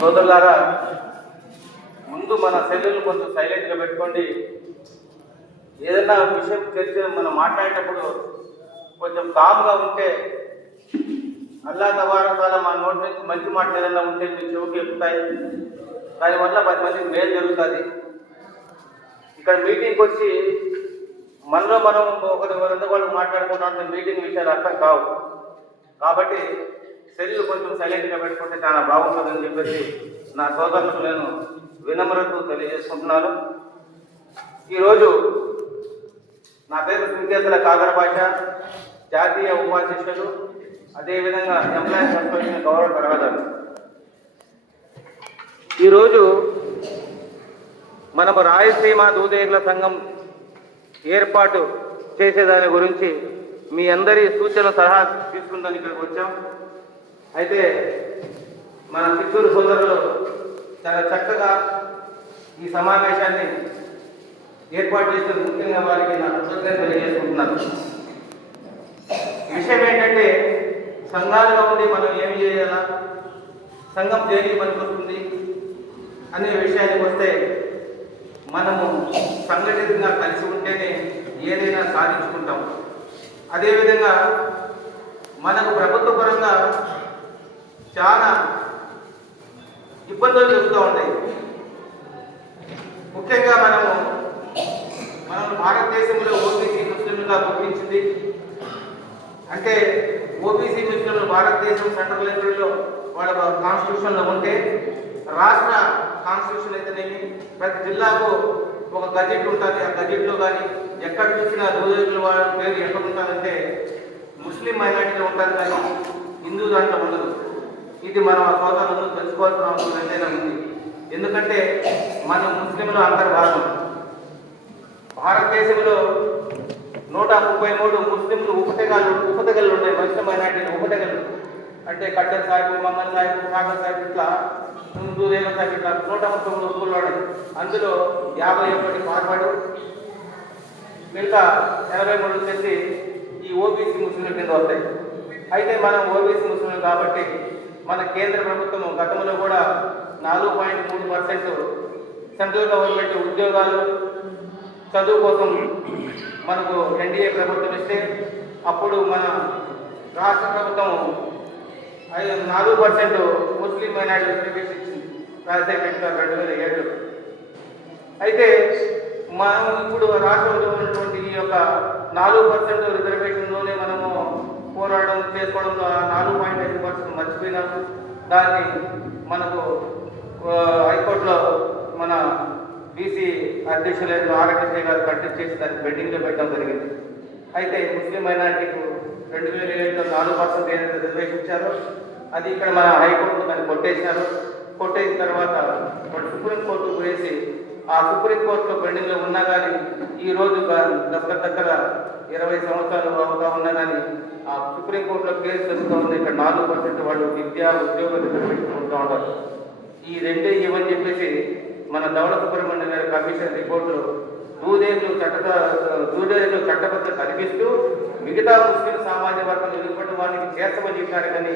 సోదరులారా, ముందు మన సెల్లులు కొంచెం సైలెంట్గా పెట్టుకోండి. ఏదైనా విషయం చర్చ మనం మాట్లాడేటప్పుడు కొంచెం కామ్గా ఉంటే అల్లా తబారకాల మన నోటి నుంచి మంచి మాటలు ఏదైనా ఉంటే మీ చెవికి ఎక్కుతాయి. దానివల్ల 10 మందికి మేలు జరుగుతుంది. ఇక్కడ మీటింగ్కి వచ్చి మనలో మనం ఒకరి వాళ్ళు మాట్లాడుకుంటే మీటింగ్ విషయాలు అర్థం కావు. కాబట్టి సెల్లు కొంచెం సైలెంట్గా పెట్టుకుంటే చాలా బాగుంటుందని చెప్పేసి నా సోదరులకు నేను వినమ్రతతో తెలియజేసుకుంటున్నాను. ఈరోజు నా పేరు సింకేతల కాదర భాష, జాతీయ ఉపాధ్యక్షులు, అదేవిధంగా ఎంప్లాయీస్ అసోసియేషన్ గౌరవ సలహాదారు. ఈరోజు మనము రాయలసీమ దూదేగుల సంఘం ఏర్పాటు చేసేదాని గురించి మీ అందరి సూచన సలహా తీసుకుందానికి ఇక్కడికి వచ్చాం. అయితే మన చిత్తూరు సోదరులు చాలా చక్కగా ఈ సమావేశాన్ని ఏర్పాటు చేసిన ముఖ్యంగా వారికి నా కృతజ్ఞతలు తెలియజేసుకుంటున్నాను. విషయం ఏంటంటే, సంఘాలుగా ఉండి మనం ఏమి చేయాలా, సంఘం దేనికి పనికొస్తుంది అనే విషయానికి వస్తే, మనము సంఘటితంగా కలిసి ఉంటేనే ఏదైనా సాధించుకుంటాం. అదేవిధంగా మనకు ప్రభుత్వ పరంగా చాలా ఇబ్బందులు చెబుతూ ఉంటాయి. ముఖ్యంగా మనం భారతదేశంలో ఓబీసీ ముస్లింలుగా గుర్తించింది. అంటే ఓబీసీ ముస్లింలు భారతదేశం సెంట్రల్ లైబ్రరీలో వాళ్ళ కాన్స్టిట్యూషన్లో ఉంటే, రాష్ట్ర కాన్స్టిట్యూషన్ అయితేనేమి ప్రతి జిల్లాకు ఒక గజెట్ ఉంటుంది. ఆ గజెట్లో కానీ ఎక్కడ చూసినా దూదేగుల వాళ్ళ పేరు ఎక్కడ ఉంటుందంటే ముస్లిం మైనారిటీలో ఉంటుంది, కానీ హిందూ దాంట్లో ఉండదు. ఇది మనం ఆ సోదరులను తెలుసుకోవాల్సిన అవసరం ఎంతైనా ఉంది. ఎందుకంటే మనం ముస్లింలు అంతర్భాగం. భారతదేశంలో 133 ముస్లింలు ఉపతెగలు ఉన్నాయి. ముస్లిం మైనారిటీలు ఉపతెగలు అంటే కట్టెల సాహిబ్, మంగళ సాహిబ్, సాగర్ సాహిబ్, ఇట్లా దూదేగుల సాహిబ్, ఇట్లా 139 ఉపకులాడు. అందులో 51 ఫార్వర్డ్, మిగతా 83 వచ్చేసి ఈ ఓబీసీ ముస్లింల కింద వస్తాయి. అయితే మనం ఓబీసీ ముస్లింలు కాబట్టి మన కేంద్ర ప్రభుత్వం గతంలో కూడా 4.3% సెంట్రల్ గవర్నమెంట్ ఉద్యోగాలు చదువు కోసం మనకు ఎన్డీఏ ప్రభుత్వం ఇస్తే, అప్పుడు మన రాష్ట్ర ప్రభుత్వం 4% ముస్లిం మైనారిటీ రిజర్వేషన్ ఇచ్చింది రాజశేఖర 2007. అయితే మనం ఇప్పుడు రాష్ట్రంలో ఉన్నటువంటి ఈ యొక్క 4% రిజర్వేషన్లోనే మనము పోరాటం చేసుకోవడంలో 4.5% మర్చిపోయినాము. దాన్ని మనకు హైకోర్టులో మన బీసీ అధ్యక్షులైన ఆర్ఎస్ఏ గారు కంటెస్ట్ చేసి దాన్ని బెడ్డింగ్లో పెట్టడం జరిగింది. అయితే ముస్లిం మైనారిటీకు 2007లో 4% ఏదైతే రిజర్వేషన్ ఇచ్చారో అది ఇక్కడ మన హైకోర్టు దాన్ని కొట్టేసినారు. కొట్టేసిన తర్వాత వాళ్ళు సుప్రీంకోర్టుకు వేసి, ఆ సుప్రీంకోర్టులో పెండింగ్లో ఉన్నా కానీ ఈరోజు దగ్గర 20 సంవత్సరాలు అవుతా ఉన్నా కానీ ఆ సుప్రీంకోర్టులో కేసు జరుగుతూ ఉంది. ఇక్కడ 4% వాళ్ళు విద్యా ఉద్యోగ రిజర్వేషన్ ఉంటూ ఉంటారు. ఈ రెండే ఇవని చెప్పేసి మన ధవళ సుబ్రహ్మణ్యం గారి కమిషన్ రిపోర్టులో దూదేగులు చట్టబద్ధ కనిపిస్తూ మిగతా ముస్లిం సామాజిక వర్గం ఎదుర్కొంటే వారికి చేర్చమని చెప్పినారు, కానీ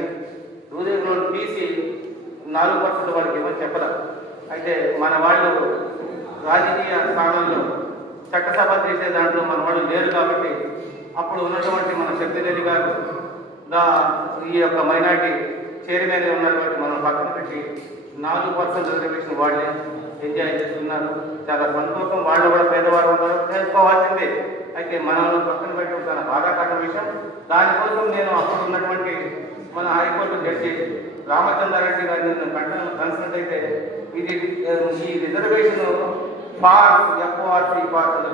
దూదేగులను తీసి 4% వారికి ఇవ్వని చెప్పరు. అయితే మన వాళ్ళు రాజకీయ స్థానంలో చట్టసభ చేసే దాంట్లో మన వాళ్ళు లేరు కాబట్టి అప్పుడు ఉన్నటువంటి మన శక్తిరెడ్డి గారు ఈ యొక్క మైనార్టీ చైర్మన్ ఉన్నారు కాబట్టి మనం పక్కన పెట్టి 4% రిజర్వేషన్ వాళ్ళే ఎంజాయ్ చేస్తున్నారు. చాలా సంతోషం. వాళ్ళు కూడా పేదవారు ఉన్నారు, చేసుకోవాల్సిందే. అయితే మనల్ని పక్కన పెట్టడం చాలా బాధాకరమైన విషయం. దానికోసం నేను అప్పుడు ఉన్నటువంటి మన హైకోర్టు జడ్జి రామచంద్రారెడ్డి గారిని నేను కన్సల్ట్ అయితే, ఈ రిజర్వేషన్ ఎఫ్ఓఆర్సీ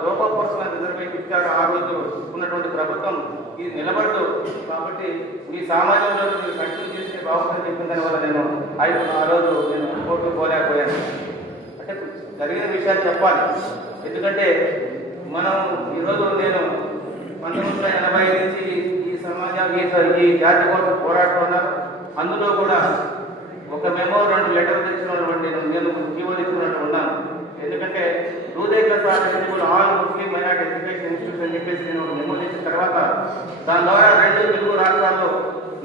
లోపర్సనల్ రిజర్వేషన్ ఇచ్చారు ఆ రోజు ఉన్నటువంటి ప్రభుత్వం. ఇది నిలబడదు కాబట్టి మీ సామాజికంలో మీరు కంటిన్యూ చేస్తే బాగుందని చెప్పిన దానివల్ల నేను ఆ రోజు నేను కోర్టుకు పోలేకపోయాను. అంటే జరిగిన విషయాలు చెప్పాలి. ఎందుకంటే మనం ఈరోజు నేను 1980 నుంచి ఈ సమాజానికి ఈ జాతి కోసం పోరాడుతున్నాను. అందులో కూడా ఒక మెమో 2 లెటర్ తెచ్చినటువంటి నేను జీవో తెచ్చుకున్నట్టు ఉన్నాను. ఎందుకంటే దూదేగుల సాహిత్యంలో ఆల్ ముస్లిం మైనారిటీ ఎడ్యుకేషన్ ఇన్స్టిట్యూట్ అని చెప్పేసి నేను ఒక మెమో చేసిన తర్వాత దాని ద్వారా 2 తెలుగు రాష్ట్రాల్లో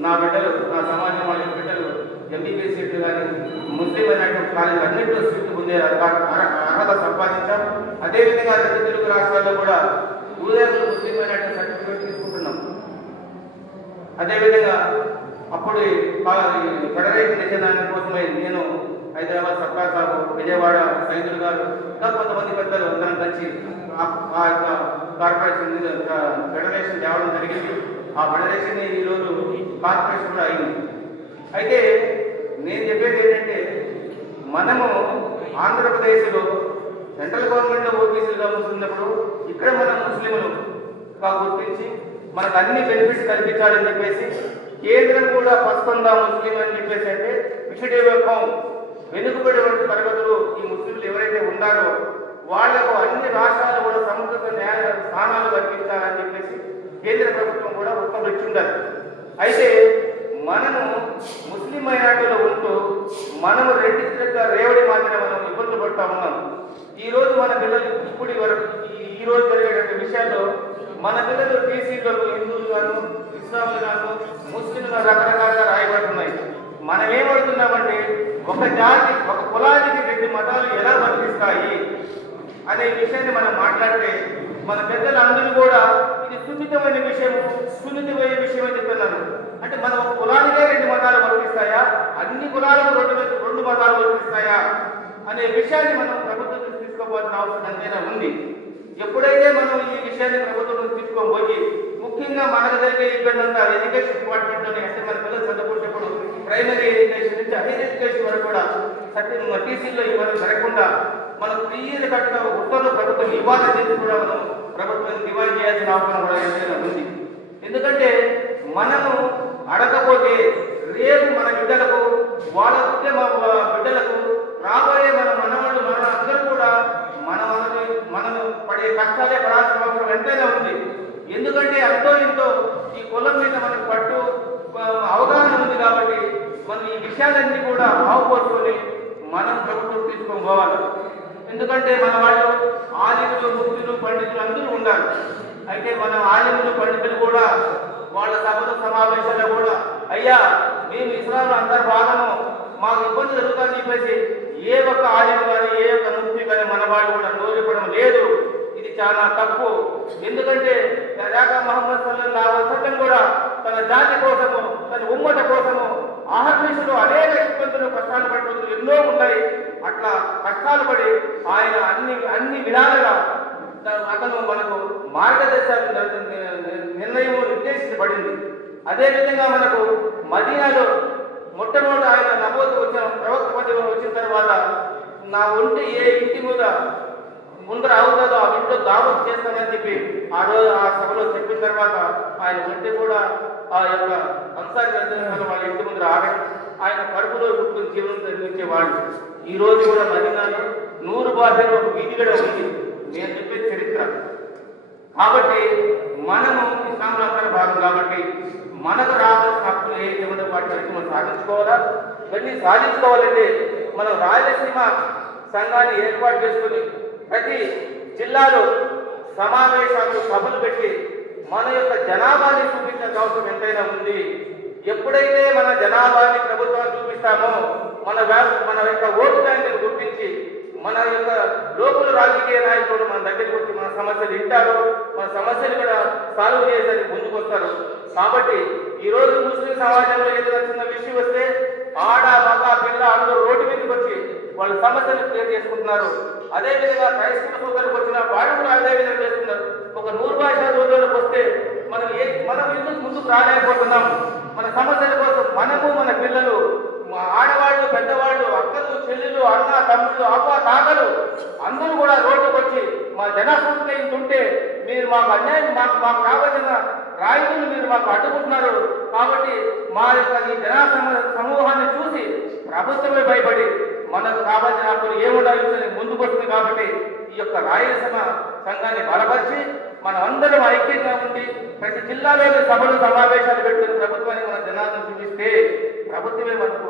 నా బిడ్డలు, నా సమాజం వాళ్ళ బిడ్డలు ఎంబీబీఎస్ సీట్లు కానీ ముస్లిం అయినటువంటి కాలేజీలు అన్నింటిలో సీట్లు పొందే అర్హత సంపాదించాం. అదేవిధంగా రెండు తెలుగు రాష్ట్రాల్లో కూడా ఊరేళ్ళు ముస్లిం అయినటువంటి సర్టిఫికేట్ తీసుకుంటున్నాం. అదేవిధంగా అప్పుడు ఫెడరేషన్ నిజాన్ని కోసమే నేను హైదరాబాద్ సర్కార్ సాబు, విజయవాడ సైదులు గారు, ఇంకా కొంతమంది పెద్దలు అందరం కలిసి ఆ యొక్క కార్పొరేషన్ ఫెడరేషన్ తేవడం జరిగింది. ఆ ఫెడరేషన్ ఈరోజు కార్పొరేషన్ కూడా అయింది. అయితే నేను చెప్పేది ఏంటంటే, మనము ఆంధ్రప్రదేశ్లో సెంట్రల్ గవర్నమెంట్లో ఓబీసీలుగా ముస్లింన్నప్పుడు ఇక్కడ మన ముస్లింలు గుర్తించి మనకు అన్ని బెనిఫిట్స్ కల్పించాలని చెప్పేసి కేంద్రం కూడా పస్కొందా ముస్లిం అని చెప్పేసి అంటే విషయం వెనుకబడి తరగతులు ఈ ముస్లింలు ఎవరైతే ఉన్నారో వాళ్లకు అన్ని రాష్ట్రాలు కూడా సముచిత న్యాయ స్థానాలు కల్పించాలని చెప్పేసి కేంద్ర ప్రభుత్వం కూడా ఉత్తర్వులు ఇచ్చిండారు. అయితే మనము ముస్లిం మైనార్టీలో ఉంటూ మనము రెండింటిగా రేవడి మాత్రమే మనం ఇబ్బందులు పడుతూ ఉన్నాం. ఈరోజు మన పిల్లలు ఇప్పుడు వరకు ఈ రోజు జరిగేటువంటి విషయాల్లో మన పిల్లలు బీసీలలో హిందువులు గాను, ఇస్లాంలు గాను, ముస్లింలు రకరకాలుగా రాయబడుతున్నాయి. మనం ఏమడుతున్నామంటే, ఒక జాతి, ఒక కులానికి రెండు మతాలు ఎలా వర్తిస్తాయి అనే విషయాన్ని మనం మాట్లాడితే మన పెద్దలు అందరూ కూడా ఇది సున్నితమైన విషయం అని చెప్తున్నారు. అంటే మన ఒక కులానికే రెండు మతాలు వర్తిస్తాయా, అన్ని కులాలకు రెండు మతాలు వర్తిస్తాయా అనే విషయాన్ని మనం ప్రభుత్వం తీసుకోవాల్సిన అవసరం ఎంతైనా ఉంది. ఎప్పుడైతే మనం ఈ విషయాన్ని ప్రభుత్వం తీసుకోబోయి, ముఖ్యంగా మనకు జరిగే ఇబ్బంది అంతా ఎడ్యుకేషన్ డిపార్ట్మెంట్లోనే, అంటే మన పిల్లలు చదువుకునేటప్పుడు ప్రైమరీ ఎడ్యుకేషన్ నుంచి హైయర్ ఎడ్యుకేషన్ వరకు కూడా టీసీల్లో ఇవ్వడం జరగకుండా మనం క్లియర్ కట్టిన ఉత్తర్వులు ప్రభుత్వం ఇవ్వాలని చెప్పి కూడా మనం ప్రభుత్వం డిమాండ్ చేయాల్సిన అవసరం కూడా ఎంతైనా ఉంది. ఎందుకంటే మనము అడగకపోతే రేపు మన బిడ్డలకు, వాళ్ళ పుట్టే మా బిడ్డలకు, రాబోయే మన మనవాళ్ళు, మన అందరూ కూడా మనను పడే కష్టాలే పడాల్సిన అవసరం ఎంతైనా ఉంది. ఎందుకంటే అంతో ఇంతో ఈ కులం మీద మనకు పట్టు అవగాహన ఉంది కాబట్టి మనం ఈ విషయాలన్నీ కూడా ఆవుపోసుకొని మనం ప్రభుత్వం తీసుకొని పోవాలి. ఎందుకంటే మన వాళ్ళు ఆలిములు, ముక్తులు, పండితులు అందరూ ఉండాలి. అయితే మన ఆలిములు, పండితులు కూడా వాళ్ళ సభలు సమావేశాల్లో కూడా, అయ్యా మేము ఇస్లాంలో అందరు భాగము, మాకు ఇబ్బంది జరుగుతుందని చెప్పేసి ఏ ఒక్క ఆలిము కానీ, ఏ ఒక్క ముక్తి కానీ మన వాళ్ళు కూడా నోరిపడం లేదు. ఇది చాలా తప్పు. ఎందుకంటే మహమ్మద్ సల్లల్లాహు అలైహి వసల్లం కూడా తన జాతి కోసము, తన ఉమ్మత కోసము ఆహర్నిశలో అనేక ఇబ్బందులు, కష్టాలు పడుతుంది ఎన్నో ఉన్నాయి. అట్లా కష్టాలు పడి ఆయన అన్ని విధాలుగా అతను మనకు మార్గదర్శకాలు నిర్దేశించబడింది. అదేవిధంగా మనకు మదీనాలో మొట్టమొదటి ఆయన నబోతు వచ్చిన ప్రవక్త పదవి వచ్చిన తర్వాత, నా ఒంటి ఏ ఇంటి మీద ముందర అవుతుందో ఆ ఇంట్లో దావత్ చేస్తానని చెప్పి ఆ రోజు ఆ సభలో చెప్పిన తర్వాత ఆయన ఒంటి కూడా ఆ యొక్క అన్సారీ వాళ్ళ ఇంటి ముందర ఆగడం, ఆయన కడుపులో పుట్టుకుని జీవనం నిర్మించేవాళ్ళు. ఈ రోజు కూడా మదీనాలో 100 బాధలు ఒక వీధి కూడా ఉంది. నేను చెప్పే చరిత్ర. కాబట్టి మనము ఇస్లాంలో అందరూ భాగం కాబట్టి మనకు రావాల్సిన హక్కులు ఏదైతే ఉందో వాటిని మనం సాధించుకోవాలా. ఇవన్నీ సాధించుకోవాలంటే మనం రాయలసీమ సంఘాన్ని ఏర్పాటు చేసుకుని ప్రతి జిల్లాలో సమావేశాలు, సభలు పెట్టి మన యొక్క జనాభాని చూపించిన అవసరం ఎంతైనా ఉంది. ఎప్పుడైతే మన జనాభాని ప్రభుత్వాన్ని చూపిస్తామో మన యొక్క ఓటు బ్యాంకును గుర్తించి మన యొక్క లోకల్ రాజకీయ నాయకులు మన దగ్గరికి వచ్చి మన సమస్యలు వింటారు, మన సమస్యలు కూడా సాల్వ్ చేసేందుకు ముందుకు వస్తారు. కాబట్టి ఈరోజు ముస్లిం సమాజంలో ఏదైనా చిన్న విషయం వస్తే ఆడ, మగ, పిల్ల అందరూ రోడ్డు మీదకి వచ్చి వాళ్ళ సమస్యలు క్లియర్ చేసుకుంటున్నారు. అదేవిధంగా క్రైస్తవ సోదరులకు వచ్చిన వాళ్ళు కూడా అదే విధంగా చేస్తున్నారు. ఒక 100 భాషల సోదరులకు వస్తే మనం ఎందుకు ముందుకు రాలేకపోతున్నాం? మన సమస్యల కోసం మనము, మన పిల్లలు, ఆడవాళ్ళు, పెద్దవాళ్ళు, అక్కలు, చెల్లెలు, అన్న, తమ్ముళ్ళు, అవ్వ, తాతలు అందరూ కూడా రోడ్డుకు వచ్చి మా జనాసంఖ్య ఇంత ఉంటే మీరు మాకు అన్యాయం, మాకు రావాల్సిన రాయితీలు మీరు మాకు అడ్డుకుంటున్నారు. కాబట్టి మా యొక్క ఈ జనా సమూహాన్ని చూసి ప్రభుత్వమే భయపడి మనకు కావాల్సిన హక్కులు ఏముండాలి ముందుకు వస్తుంది. కాబట్టి ఈ యొక్క రాయలసీమ సంఘాన్ని బలపరిచి మనం అందరం ఐక్యంగా ఉండి ప్రతి జిల్లాలోని సభలు, సమావేశాలు పెట్టుకుని ప్రభుత్వానికి మన జనాలను చూపిస్తే ప్రభుత్వమే మనకు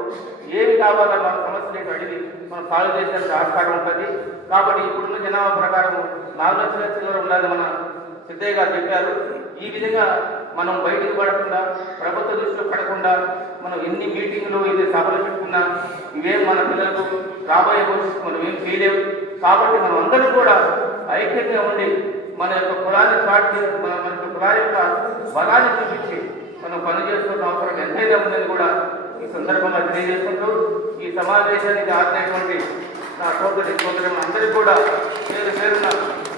ఏమి కావాలో మన సమస్యలు అడిగి మనం సాల్వ్ చేసేందుకు ఆస్కారం ఉంటుంది. కాబట్టి ఇప్పుడున్న జనాభా ప్రకారం 4 లక్షల చిల్లర ఉండాలని మన సిద్ధయ్య గారు చెప్పారు. ఈ విధంగా మనం బయటకు పడకుండా, ప్రభుత్వ దృష్టిలో పడకుండా మనం ఎన్ని మీటింగ్లు ఇది సభలు పెట్టుకున్నా ఇవేం మన పిల్లలకు రాబోయే భవిష్యత్తు మనం ఏం చేయలేము. కాబట్టి మనం అందరం కూడా ఐక్యంగా ఉండి మన యొక్క కులాన్ని చాటి మన యొక్క కులాల యొక్క బలాన్ని చూపించి మనం పనిచేస్తున్న అవసరం ఎంతైనా ఉందని కూడా ఈ సందర్భంగా తెలియజేసుకుంటూ ఈ సమావేశానికి ఆడినటువంటి నా సోదరులు అందరికీ కూడా పేరు పేరున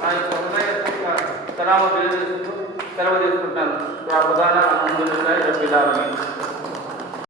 నా యొక్క హృదయపూర్వక సలాము తెలియజేస్తూ సెలవు తీసుకుంటాను. ప్రధాన ఆనందంగా